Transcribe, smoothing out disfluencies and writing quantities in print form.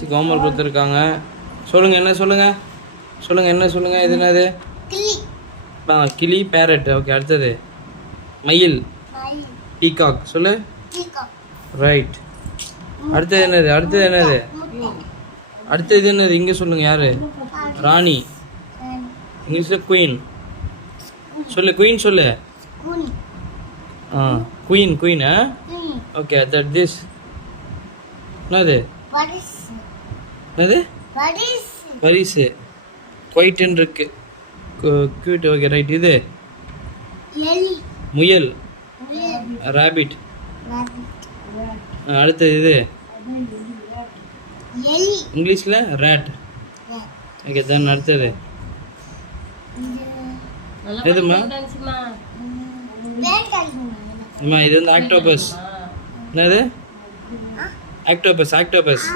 Homework கொடுத்துருக்காங்க. சொல்லுங்கள் என்ன சொல்லுங்கள் சொல்லுங்கள் என்ன சொல்லுங்கள் இது என்னது? கிளி பேரட். ஓகே அடுத்தது மயில் பீகாக். சொல்லு. ரைட். அடுத்தது என்னது? அடுத்தது என்னது? அடுத்தது என்னது? இங்கே சொல்லுங்கள். யார்? ராணி. இங்கிலீஷில் குயின். சொல்லு குயின் சொல்லு. Queen queen. Okay that this என்னது? என்னது? பரிசு. குவைட்டுன்னு இருக்கு. க்யூட். Okay right. இது முயல் ரேபிட். அடுத்தது இது இங்கிலீஷில் ரேட். ஓகே தென் அடுத்தது எதுமா? அம்மா இது வந்து ஆக்டோபஸ். என்னது? ஆக்டோபஸ். ஆக்டோபஸ்.